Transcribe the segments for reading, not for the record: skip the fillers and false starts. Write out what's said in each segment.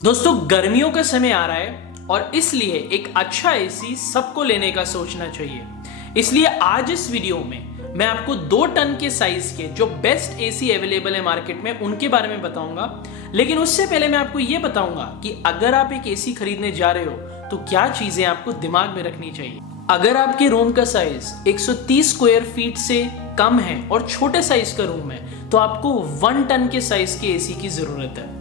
दोस्तों गर्मियों का समय आ रहा है और इसलिए एक अच्छा एसी सबको लेने का सोचना चाहिए। इसलिए आज इस वीडियो में मैं आपको 2 टन के साइज के जो बेस्ट एसी अवेलेबल है मार्केट में उनके बारे में बताऊंगा। लेकिन उससे पहले मैं आपको यह बताऊंगा कि अगर आप एक एसी खरीदने जा रहे हो तो क्या चीजें आपको दिमाग में रखनी चाहिए। अगर आपके रूम का साइज 130 स्क्वायर फीट से कम है और छोटे साइज का रूम है तो आपको 1 टन के साइज के एसी की जरूरत है।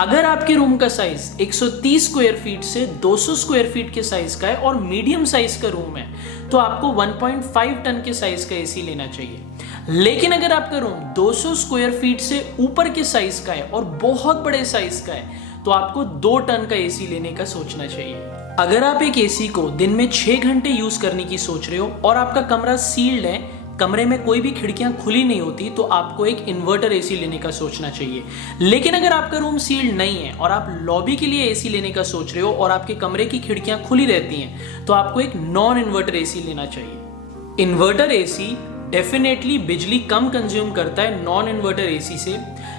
अगर आपके रूम का साइज 130 स्क्वायर फीट से 200 स्क्वायर फीट के साइज का है और मीडियम साइज का रूम है तो आपको 1.5 टन के साइज का एसी लेना चाहिए। लेकिन अगर आपका रूम 200 स्क्वायर फीट से ऊपर के साइज का है और बहुत बड़े साइज का है तो आपको 2 टन का एसी लेने का सोचना चाहिए। अगर आप एक एसी को दिन में 6 घंटे यूज करने की सोच रहे हो और आपका कमरा सील्ड है, कमरे में कोई भी खिड़कियां खुली नहीं होती, तो आपको एक इन्वर्टर एसी लेने का सोचना चाहिए। लेकिन अगर आपका रूम सील्ड नहीं है और आप लॉबी के लिए एसी लेने का सोच रहे हो और आपके कमरे की खिड़कियां खुली रहती हैं तो आपको एक नॉन इन्वर्टर एसी लेना चाहिए। इन्वर्टर एसी डेफिनेटली बिजली कम कंज्यूम करता है नॉन इन्वर्टर एसी से,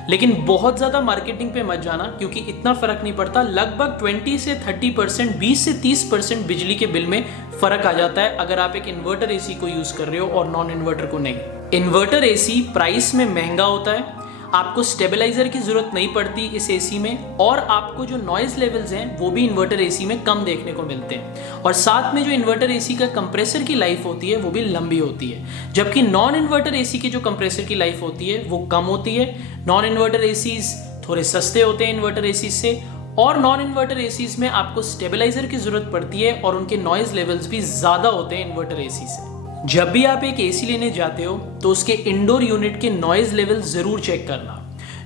लेकिन बहुत ज्यादा मार्केटिंग पे मत जाना क्योंकि इतना फर्क नहीं पड़ता। लगभग 20 से 30%, 20 से 30% बिजली के बिल में फर्क आ जाता है अगर आप एक इन्वर्टर एसी को यूज कर रहे हो और नॉन इन्वर्टर को नहीं। इन्वर्टर एसी प्राइस में महंगा होता है, आपको स्टेबलाइजर की जरूरत नहीं पड़ती इस एसी में, और आपको जो नॉइज लेवल्स हैं वो भी इन्वर्टर एसी में कम देखने को मिलते हैं। और साथ में जो इन्वर्टर एसी का कंप्रेसर की लाइफ होती है वो भी लंबी होती है, जबकि नॉन इन्वर्टर एसी की जो कंप्रेसर की लाइफ होती है वो कम होती है। नॉन इन्वर्टर एसीज थोड़े सस्ते होते हैं इन्वर्टर एसीज से, और नॉन इन्वर्टर एसीज में आपको स्टेबलाइजर की जरूरत पड़ती है और उनके नॉइज लेवल्स भी ज्यादा होते हैं इन्वर्टर एसी से। जब भी आप एक एसी लेने जाते हो तो उसके इंडोर यूनिट के नॉइज लेवल्स जरूर चेक करना।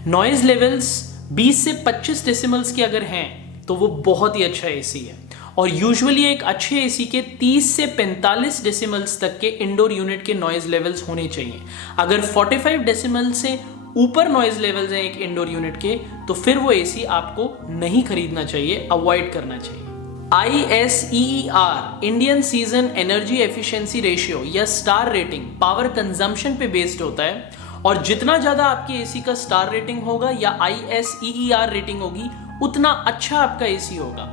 नॉइज लेवल्स 20 से 25 डेसिमल्स के अगर हैं तो वो बहुत ही अच्छा एसी है, और यूजुअली एक अच्छे एसी के 30 से 45 डेसिमल्स तक के इंडोर यूनिट के नॉइज लेवल्स होने चाहिए। अगर 45 डेसिमल से ऊपर नॉइज लेवल्स हैं एक इंडोर यूनिट के तो फिर वो एसी आपको नहीं खरीदना चाहिए, अवॉइड करना चाहिए। ISEER Indian season energy efficiency ratio या स्टार रेटिंग पावर कंजम्पशन पे बेस्ड होता है, और जितना ज्यादा आपके एसी का स्टार रेटिंग होगा या ISEER रेटिंग होगी उतना अच्छा आपका एसी होगा।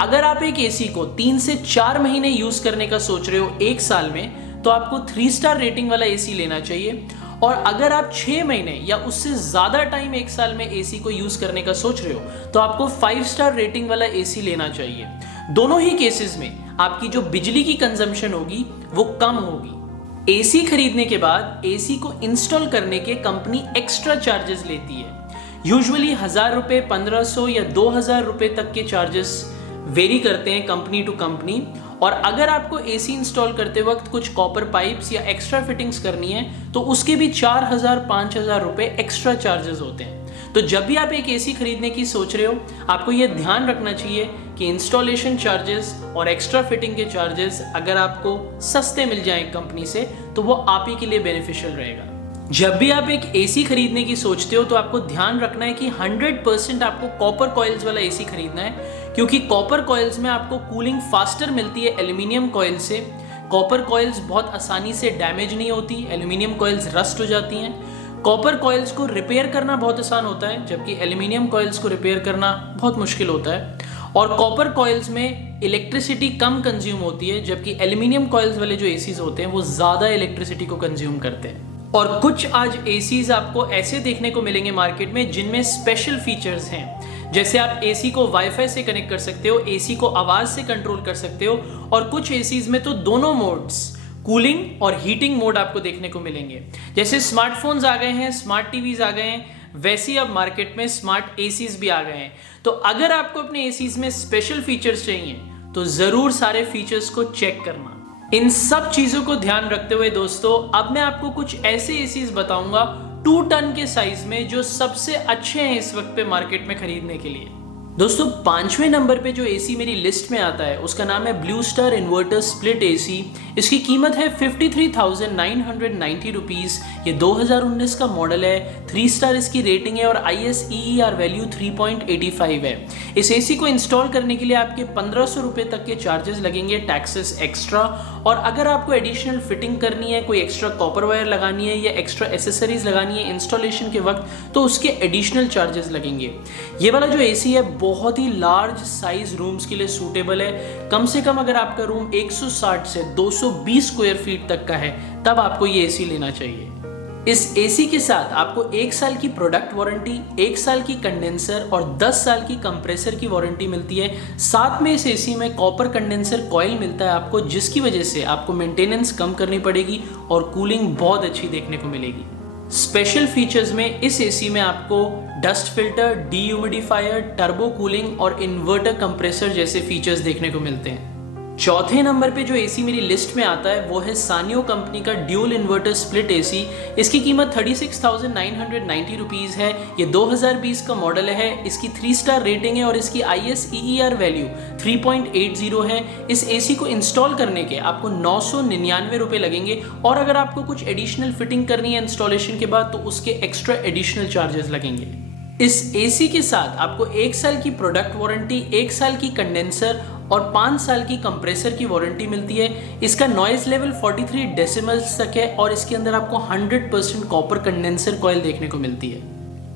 अगर आप एक एसी को 3 से 4 महीने यूज करने का सोच रहे हो एक साल में तो आपको 3 स्टार रेटिंग वाला एसी लेना चाहिए, और अगर आप 6 महीने या उससे ज्यादा टाइम एक साल में एसी को यूज करने का सोच रहे हो तो आपको 5 स्टार रेटिंग वाला एसी लेना चाहिए। दोनों ही केसेस में आपकी जो बिजली की कंजम्पशन होगी वो कम होगी। एसी खरीदने के बाद एसी को इंस्टॉल करने के कंपनी एक्स्ट्रा चार्जेस लेती है। यूजुअली 1000 रुपए, 1500 या 2000 रुपए तक के चार्जेस वेरी करते हैं कंपनी टू कंपनी। और अगर आपको एसी इंस्टॉल करते वक्त कुछ कॉपर पाइप्स या एक्स्ट्रा फिटिंग्स करनी है तो उसके भी 4000-5000 रुपए एक्स्ट्रा चार्जेस होते हैं। तो जब भी आप एक एसी खरीदने की सोच रहे हो आपको यह ध्यान रखना चाहिए कि इंस्टॉलेशन चार्जेस और एक्स्ट्रा फिटिंग के चार्जेस अगर आपको सस्ते मिल जाएं कंपनी से तो वो आप ही के लिए बेनिफिशियल रहेगा। जब भी आप एक एसी खरीदने की सोचते हो तो आपको ध्यान रखना है कि 100% आपको कॉपर कॉइल्स वाला एसी खरीदना है, क्योंकि कॉपर कॉइल्स में आपको कूलिंग फास्टर मिलती है एल्यूमिनियम कॉइल से। कॉपर कॉइल्स बहुत आसानी से डैमेज नहीं होती, एल्यूमिनियम कॉइल्स रस्ट हो जाती हैं। कॉपर कॉइल्स को रिपेयर करना बहुत आसान होता है जबकि एल्यूमिनियम कॉइल्स को रिपेयर करना बहुत मुश्किल होता है। और कॉपर कॉइल्स में इलेक्ट्रिसिटी कम कंज्यूम होती है जबकि एल्यूमिनियम कॉइल्स वाले जो एसीज होते हैं वो ज़्यादा इलेक्ट्रिसिटी को कंज्यूम करते हैं। और कुछ आज एसीज आपको ऐसे देखने को मिलेंगे मार्केट में जिनमें स्पेशल फीचर्स हैं, जैसे आप एसी को वाईफाई से कनेक्ट कर सकते हो, एसी को आवाज से कंट्रोल कर सकते हो, और कुछ एसीज में तो दोनों मोड्स कूलिंग और हीटिंग मोड आपको देखने को मिलेंगे। जैसे स्मार्टफोन्स आ गए हैं, स्मार्ट टीवीज आ गए हैं, वैसे ही अब मार्केट में स्मार्ट एसीज भी आ गए हैं। तो अगर आपको अपने एसीज में स्पेशल फीचर्स चाहिए तो जरूर सारे फीचर्स को चेक करना। इन सब चीजों को ध्यान रखते हुए दोस्तों अब मैं आपको कुछ ऐसे एसीज बताऊंगा 2 टन के साइज में जो सबसे अच्छे हैं इस वक्त पे मार्केट में खरीदने के लिए। दोस्तों 5वें नंबर पे जो एसी मेरी लिस्ट में आता है उसका नाम है blue star inverter split AC. इसकी कीमत है 53,990 रुपीज ये 2019 का मॉडल है, 3 स्टार इसकी रेटिंग है और ISEER वैल्यू 3.85 है। इस एसी को इंस्टॉल करने के लिए आपके 1500 रुपये तक के चार्जेस लगेंगे, टैक्सेस एक्स्ट्रा। और अगर आपको एडिशनल फिटिंग करनी है, कोई एक्स्ट्रा कॉपर वायर लगानी है या एक्स्ट्रा एसेसरीज लगानी है इंस्टॉलेशन के वक्त, तो उसके एडिशनल चार्जेस लगेंगे। ये वाला जो एसी है बहुत ही लार्ज साइज रूम्स के लिए सूटेबल है। कम से कम अगर आपका रूम 160 से 220 स्क्वायर फीट तक का है तब आपको ये एसी लेना चाहिए। इस एसी के साथ आपको 1 साल की प्रोडक्ट वारंटी, 1 साल की कंडेंसर और 10 साल की कंप्रेसर की वारंटी मिलती है। साथ में इस एसी में कॉपर कंडेंसर कॉइल मिलता है आपको, जिसकी वजह से आपको मेंटेनेंस कम करनी पड़ेगी और कूलिंग बहुत अच्छी देखने को मिलेगी। स्पेशल फीचर्स में इस एसी में आपको dust filter, dehumidifier, turbo cooling और इन्वर्टर कंप्रेसर जैसे फीचर्स देखने को मिलते हैं। चौथे नंबर पे जो एसी मेरी लिस्ट में आता है वो है सानियो कंपनी का ड्यूल इन्वर्टर स्प्लिट एसी। इसकी कीमत 36,990 रुपीज़ है। ये 2020 का मॉडल है। इसकी 3 स्टार रेटिंग है और इसकी ISEER वैल्यू 3.80 है। इस एसी को इंस्टॉल करने के आपको 999 रुपये लगेंगे और अगर आपको कुछ एडिशनल फिटिंग करनी है इंस्टॉलेशन के बाद तो उसके एक्स्ट्रा एडिशनल चार्जेस लगेंगे। इस एसी के साथ आपको 1 साल की प्रोडक्ट वारंटी, 1 साल की कंडेंसर और 5 साल की कंप्रेसर की वारंटी मिलती है। इसका नॉइज लेवल 43 डेसिमल्स तक है और इसके अंदर आपको 100% कॉपर कंडेंसर कॉइल देखने को मिलती है।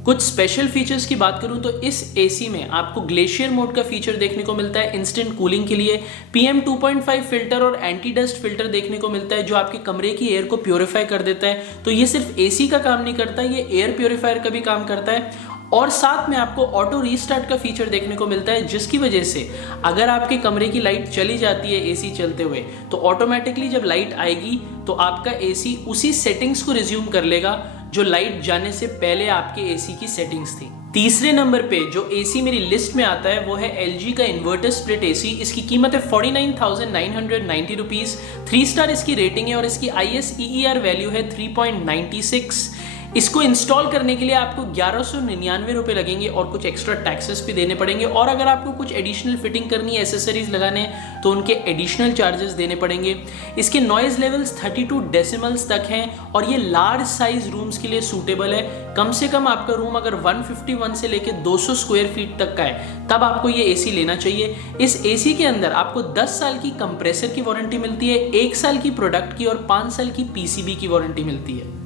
कुछ स्पेशल फीचर्स की बात करूं तो इस एसी में आपको ग्लेशियर मोड का फीचर देखने को मिलता है इंस्टेंट कूलिंग के लिए। PM 2.5 फिल्टर और एंटी डस्ट फिल्टर देखने को मिलता है जो आपके कमरे की एयर को प्योरीफाई कर देता है। तो ये सिर्फ एसी का काम नहीं करता, ये एयर प्योरीफायर का भी काम करता है। और साथ में आपको ऑटो रीस्टार्ट का फीचर देखने को मिलता है, जिसकी वजह से अगर आपके कमरे की लाइट चली जाती है एसी चलते हुए तो ऑटोमेटिकली जब लाइट आएगी तो आपका एसी उसी सेटिंग्स को रिज्यूम कर लेगा जो लाइट जाने से पहले आपके एसी की सेटिंग्स थी। तीसरे नंबर पे जो एसी मेरी लिस्ट में आता है वो है LG का इन्वर्टर स्प्लिट एसी। इसकी कीमत है 49,990 रुपीज़। 3 स्टार इसकी रेटिंग है और इसकी ISEER वैल्यू है 3.96। इसको इंस्टॉल करने के लिए आपको 1199 रुपये लगेंगे और कुछ एक्स्ट्रा टैक्सेस भी देने पड़ेंगे। और अगर आपको कुछ एडिशनल फिटिंग करनी है, एसेसरीज लगाने हैं, तो उनके एडिशनल चार्जेस देने पड़ेंगे। इसके नॉइज लेवल्स 32 डेसिमल्स तक हैं और ये लार्ज साइज रूम्स के लिए सूटेबल है। कम से कम आपका रूम अगर 151 से लेकर 200 स्क्वायर फीट तक का है तब आपको ये एसी लेना चाहिए। इस एसी के अंदर आपको 10 साल की कंप्रेसर की वारंटी मिलती है, 1 साल की प्रोडक्ट की और 5 साल की PCB की वारंटी मिलती है।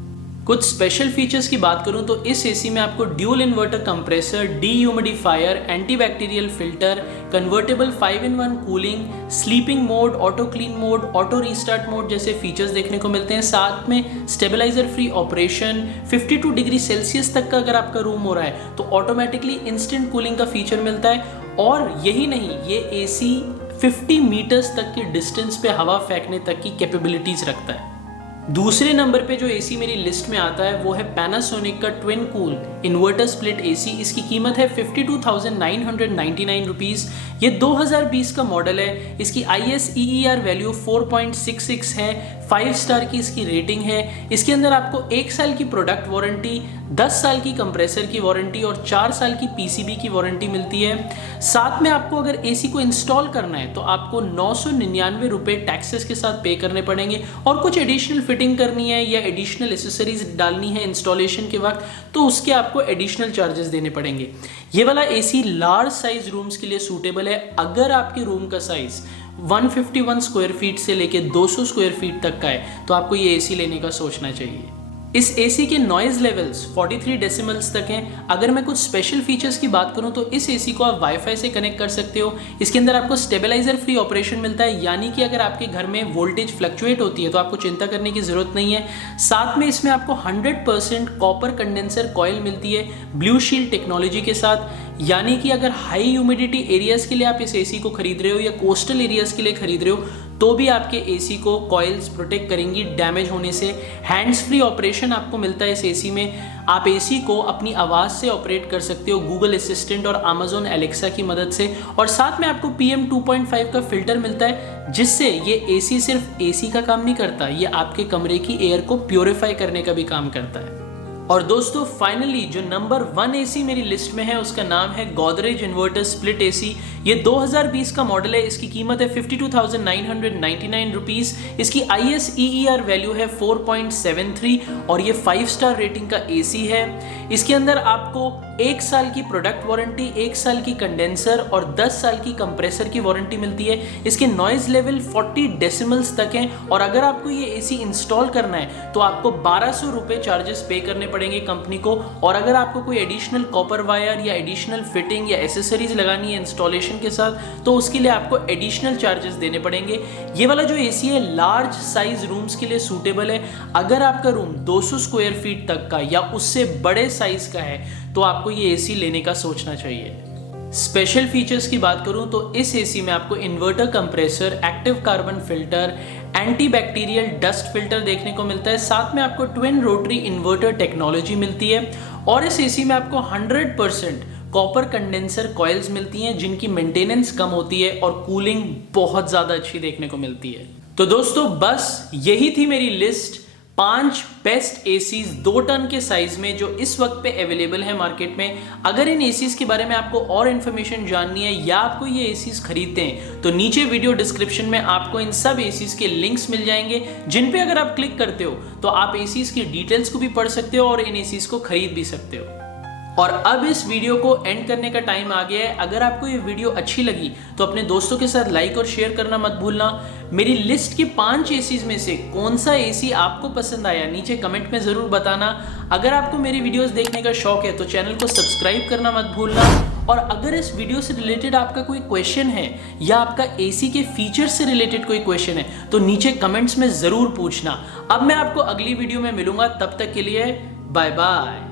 कुछ स्पेशल फीचर्स की बात करूं तो इस एसी में आपको dual inverter compressor, dehumidifier, antibacterial filter, convertible 5-in-1 cooling, sleeping mode, auto clean mode, auto restart mode जैसे फीचर्स देखने को मिलते हैं। साथ में stabiliser free operation, 52 degree Celsius तक का अगर आपका रूम हो रहा है तो ऑटोमेटिकली इंस्टेंट कूलिंग का फीचर मिलता है। और यही नहीं, ये एसी 50 मीटर्स तक के डिस्टेंस पे हवा फेंकने तक की कैपेबिलिटीज रखता है। दूसरे नंबर पे जो एसी मेरी लिस्ट में आता है वो है पैनासोनिक का twin cool inverter split AC. इसकी कीमत है 52,999 रुपीज़। ये 2020 का मॉडल है। इसकी ISEER वैल्यू 4.66 है। 5 स्टार की इसकी रेटिंग है। इसके अंदर आपको 1 साल की प्रोडक्ट वारंटी, 10 साल की कंप्रेसर की वारंटी और 4 साल की PCB की वारंटी मिलती है। साथ में आपको अगर एसी को इंस्टॉल करना है तो आपको 999 रुपये टैक्सेस के साथ पे करने पड़ेंगे और कुछ एडिशनल फिटिंग करनी है या एडिशनल एसेसरीज डालनी है इंस्टॉलेशन के वक्त तो उसके आपको एडिशनल चार्जेस देने पड़ेंगे। ये वाला एसी लार्ज साइज रूम्स के लिए सूटेबल है। अगर आपके रूम का साइज 151 स्क्वायर फीट से लेके 200 स्क्वायर फीट तक का है तो आपको ये एसी लेने का सोचना चाहिए। इस एसी के नॉइज लेवल्स 43 डेसिमल्स तक हैं। अगर मैं कुछ स्पेशल फीचर्स की बात करूं तो इस एसी को आप वाईफाई से कनेक्ट कर सकते हो। इसके अंदर आपको स्टेबलाइजर फ्री ऑपरेशन मिलता है, यानी कि अगर आपके घर में वोल्टेज फ्लक्चुएट होती है तो आपको चिंता करने की जरूरत नहीं है। साथ में इसमें आपको 100% कॉपर कंडेंसर कॉइल मिलती है ब्लू शील्ड टेक्नोलॉजी के साथ, यानी कि अगर हाई ह्यूमिडिटी एरियाज के लिए आप इस एसी को खरीद रहे हो या कोस्टल एरियाज के लिए खरीद रहे हो तो भी आपके एसी को कॉइल्स प्रोटेक्ट करेंगी डैमेज होने से। हैंड्स फ्री ऑपरेशन आपको मिलता है इस एसी में। आप एसी को अपनी आवाज़ से ऑपरेट कर सकते हो गूगल असिस्टेंट और अमेजोन एलेक्सा की मदद से। और साथ में आपको PM 2.5 का फिल्टर मिलता है, जिससे ये एसी सिर्फ एसी का काम नहीं करता, ये आपके कमरे की एयर को प्योरीफाई करने का भी काम करता है। और दोस्तों फाइनली जो नंबर 1 एसी मेरी लिस्ट में है उसका नाम है गोदरेज इन्वर्टर स्प्लिट एसी। ये 2020 का मॉडल है, इसकी कीमत है 52,999 रुपीस। इसकी ISEER वैल्यू है 4.73 और ये 5 स्टार रेटिंग का एसी है। इसके अंदर आपको 1 साल की प्रोडक्ट वारंटी, 1 साल की कंडेंसर और 10 साल की कंप्रेसर की वारंटी मिलती है। इसके नॉइज लेवल 40 डेसिमल्स तक हैं और अगर आपको ये एसी इंस्टॉल करना है तो आपको 1200 रुपये चार्जेस पे करने पड़ेंगे कंपनी को। और अगर आपको कोई एडिशनल कॉपर वायर या एडिशनल फिटिंग या एसेसरीज लगानी है इंस्टॉलेशन के साथ तो उसके लिए आपको एडिशनल चार्जेस देने पड़ेंगे। ये वाला जो एसी है लार्ज साइज रूम्स के लिए सूटेबल है। अगर आपका रूम 200 स्क्वायर फीट तक का या उससे बड़े साइज का है तो आपको ये एसी लेने का सोचना चाहिए। स्पेशल फीचर्स की बात करूं तो इस एसी में आपको inverter compressor, active carbon filter, anti bacterial dust filter देखने को मिलता है। साथ में आपको ट्विन रोटरी इन्वर्टर टेक्नोलॉजी मिलती है और इस एसी में आपको 100% कॉपर कंडेंसर कॉइल्स मिलती हैं जिनकी मेंटेनेंस कम होती है और कूलिंग बहुत ज़्यादा अच्छी देखने को मिलती है। तो दोस्तों बस यही थी मेरी लिस्ट 5 बेस्ट एसीज 2 टन के साइज में जो इस वक्त पे अवेलेबल है मार्केट में। अगर इन एसीज के बारे में आपको और इन्फॉर्मेशन जाननी है या आपको ये एसीज खरीदते हैं तो नीचे वीडियो डिस्क्रिप्शन में आपको इन सब एसीज के लिंक्स मिल जाएंगे जिन पे अगर आप क्लिक करते हो तो आप एसीज की डिटेल्स को भी पढ़ सकते हो और इन एसीज को खरीद भी सकते हो। और अब इस वीडियो को एंड करने का टाइम आ गया है। अगर आपको ये वीडियो अच्छी लगी तो अपने दोस्तों के साथ लाइक और शेयर करना मत भूलना। मेरी लिस्ट के 5 एसीज में से कौन सा एसी आपको पसंद आया नीचे कमेंट में ज़रूर बताना। अगर आपको मेरी वीडियोस देखने का शौक है तो चैनल को सब्सक्राइब करना मत भूलना। और अगर इस वीडियो से रिलेटेड आपका कोई क्वेश्चन है या आपका एसी के फीचर से रिलेटेड कोई क्वेश्चन है तो नीचे कमेंट्स में ज़रूर पूछना। अब मैं आपको अगली वीडियो में मिलूंगा, तब तक के लिए बाय बाय।